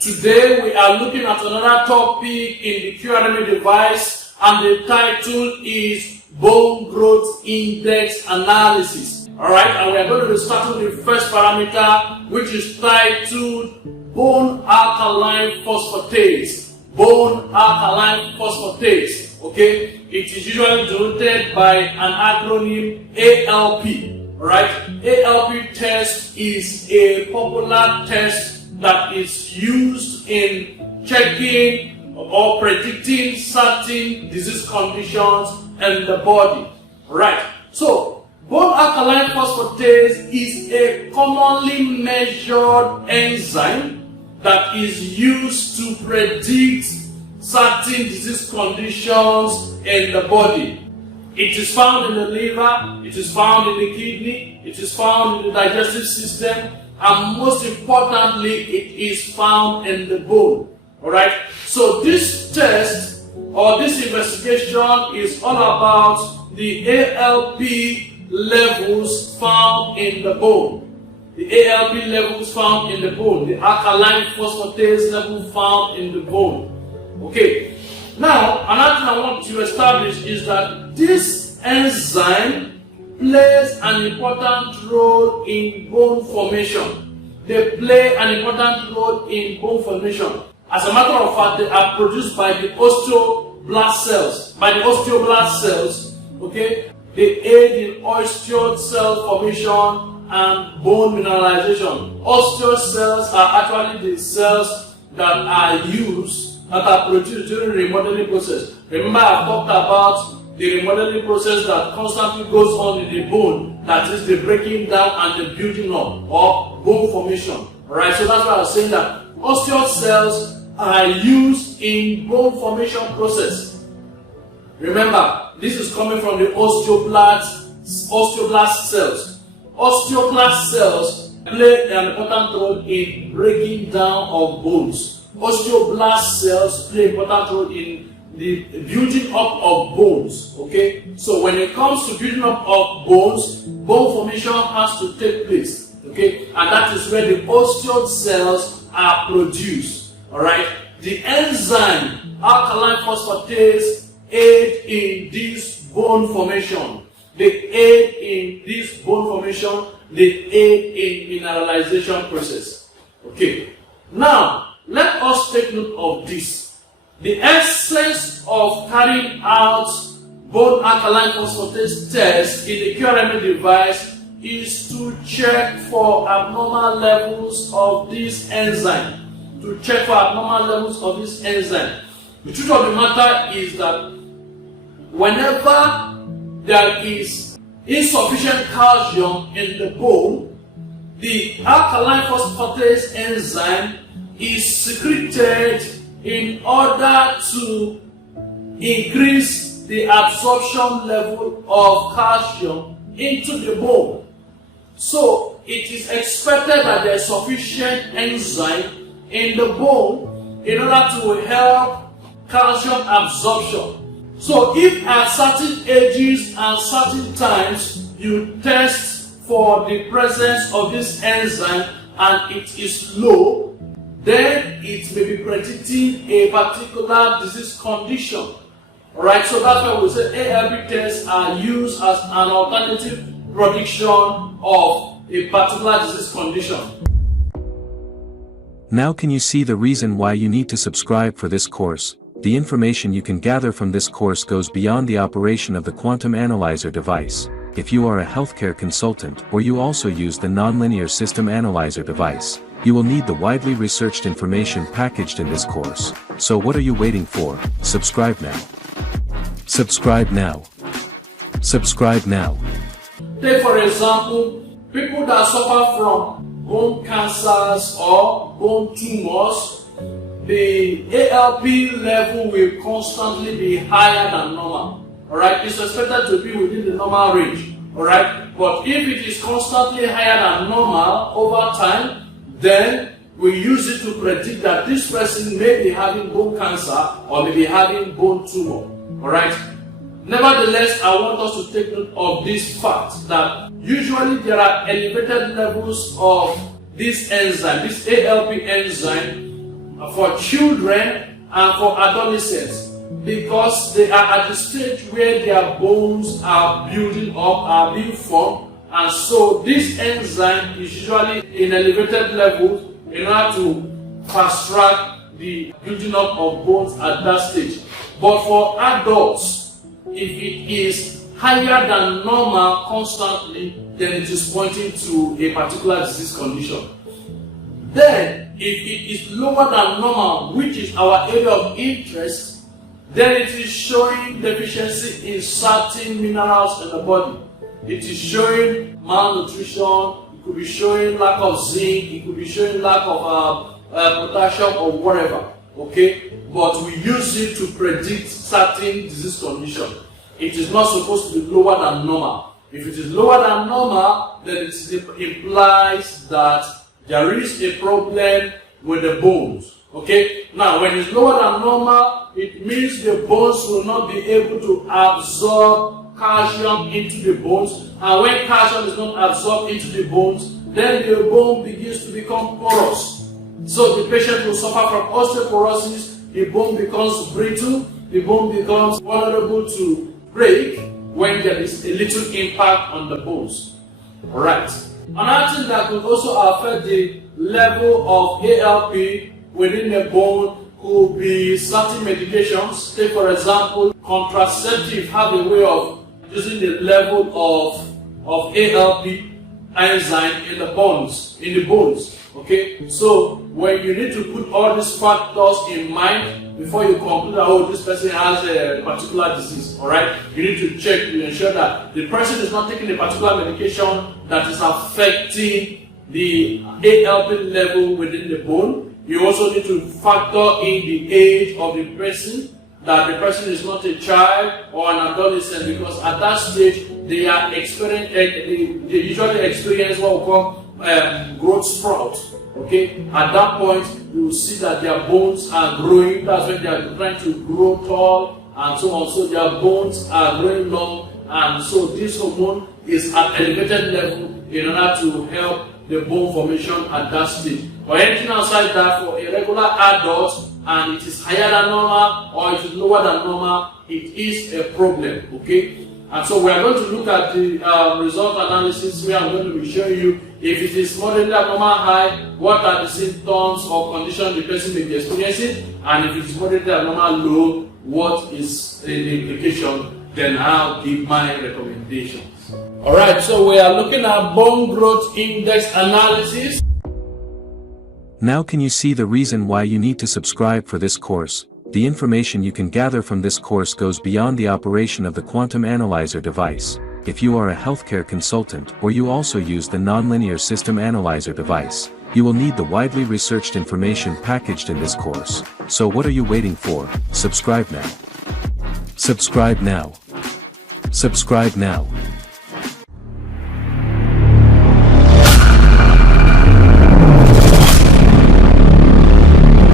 Today we are looking at another topic in the QRMA device, and the title is Bone Growth Index Analysis. Alright, and we are going to be starting with the first parameter, which is titled Bone Alkaline Phosphatase. Bone Alkaline Phosphatase. Okay, it is usually denoted by an acronym ALP. Alright, ALP test is a popular test that is used in checking or predicting certain disease conditions in the body. Right. So, bone alkaline phosphatase is a commonly measured enzyme that is used to predict certain disease conditions in the body. It is found in the liver, it is found in the kidney, it is found in the digestive system, and most importantly, it is found in the bone. Alright? So this test or this investigation is all about the ALP levels found in the bone. The ALP levels found in the bone. The alkaline phosphatase level found in the bone. Okay. Now, another thing I want to establish is that this enzyme plays an important role in bone formation. They play an important role in bone formation. As a matter of fact, they are produced by the osteoblast cells. Okay, they aid in osteoid cell formation and bone mineralization. Osteoid cells are actually the cells that are produced during the remodeling process. Remember, I've talked about the remodeling process that constantly goes on in the bone, that is the breaking down and the building up or bone formation. Alright, so that's why I was saying that osteoid cells are used in bone formation process. Remember, this is coming from the osteoblast cells. Osteoblast cells play an important role in breaking down of bones. Osteoblast cells play an important role in the building up of bones. Okay, so when it comes to building up of bones, bone formation has to take place. Okay, and that is where the osteoid cells are produced. All right, the enzyme alkaline phosphatase aid in this bone formation. They aid in this bone formation. They aid in mineralization process. Okay, now let us take note of this. The essence of carrying out bone alkaline phosphatase test in the QRMA device is to check for abnormal levels of this enzyme. The truth of the matter is that whenever there is insufficient calcium in the bone, the alkaline phosphatase enzyme is secreted in order to increase the absorption level of calcium into the bone. So it is expected that there is sufficient enzyme in the bone in order to help calcium absorption. So if at certain ages and certain times you test for the presence of this enzyme and it is low, then it may be predicting a particular disease condition. Alright, so that's why we say ALP tests are used as an alternative prediction of a particular disease condition. Now can you see the reason why you need to subscribe for this course? The information you can gather from this course goes beyond the operation of the quantum analyzer device. If you are a healthcare consultant or you also use the nonlinear system analyzer device, you will need the widely researched information packaged in this course. So what are you waiting for? Subscribe now. Subscribe now. Subscribe now. Take for example, people that suffer from bone cancers or bone tumors, the ALP level will constantly be higher than normal. Alright, it's expected to be within the normal range. Alright, but if it is constantly higher than normal over time, then we use it to predict that this person may be having bone cancer or may be having bone tumor. Alright? Nevertheless, I want us to take note of this fact that usually there are elevated levels of this enzyme, this ALP enzyme, for children and for adolescents, because they are at the stage where their bones are building up, are being formed, and so this enzyme is usually in elevated levels in order to fast track the building up of bones at that stage. But for adults, if it is higher than normal constantly, then it is pointing to a particular disease condition. Then, if it is lower than normal, which is our area of interest, then it is showing deficiency in certain minerals in the body. It is showing malnutrition, it could be showing lack of zinc, it could be showing lack of potassium or whatever. Okay? But we use it to predict certain disease condition. It is not supposed to be lower than normal. If it is lower than normal, then it implies that there is a problem with the bones. Okay? Now, when it's lower than normal, it means the bones will not be able to absorb calcium into the bones. And when calcium is not absorbed into the bones, then the bone begins to become porous. So the patient will suffer from osteoporosis, the bone becomes brittle, the bone becomes vulnerable to break when there is a little impact on the bones. Alright. Another thing that could also affect the level of ALP within the bone could be certain medications. Take for example, contraceptive have a way of using the level of ALP enzyme in the bones. Okay, so when you need to put all these factors in mind before you conclude that, oh, this person has a particular disease, alright, you need to check to ensure that the person is not taking a particular medication that is affecting the ALP level within the bone. You also need to factor in the age of the person, that the person is not a child or an adolescent, because at that stage they are they usually experience what we call growth sprout. Okay, at that point you will see that their bones are growing. That's when they are trying to grow tall and so on. So their bones are growing long, and so this hormone is at elevated level in order to help the bone formation at that stage. But anything outside that, for a regular adult, and it is higher than normal or it is lower than normal, it is a problem. Okay. And so we are going to look at the result analysis, where I'm going to be showing you if it is moderately abnormal high, what are the symptoms or conditions the person may be experiencing, and if it is moderately abnormal low, what is the implication, then I'll give my recommendations. Alright, so we are looking at bone growth index analysis. Now can you see the reason why you need to subscribe for this course? The information you can gather from this course goes beyond the operation of the quantum analyzer device. If you are a healthcare consultant or you also use the nonlinear system analyzer device, you will need the widely researched information packaged in this course. So what are you waiting for? Subscribe now. Subscribe now. Subscribe now.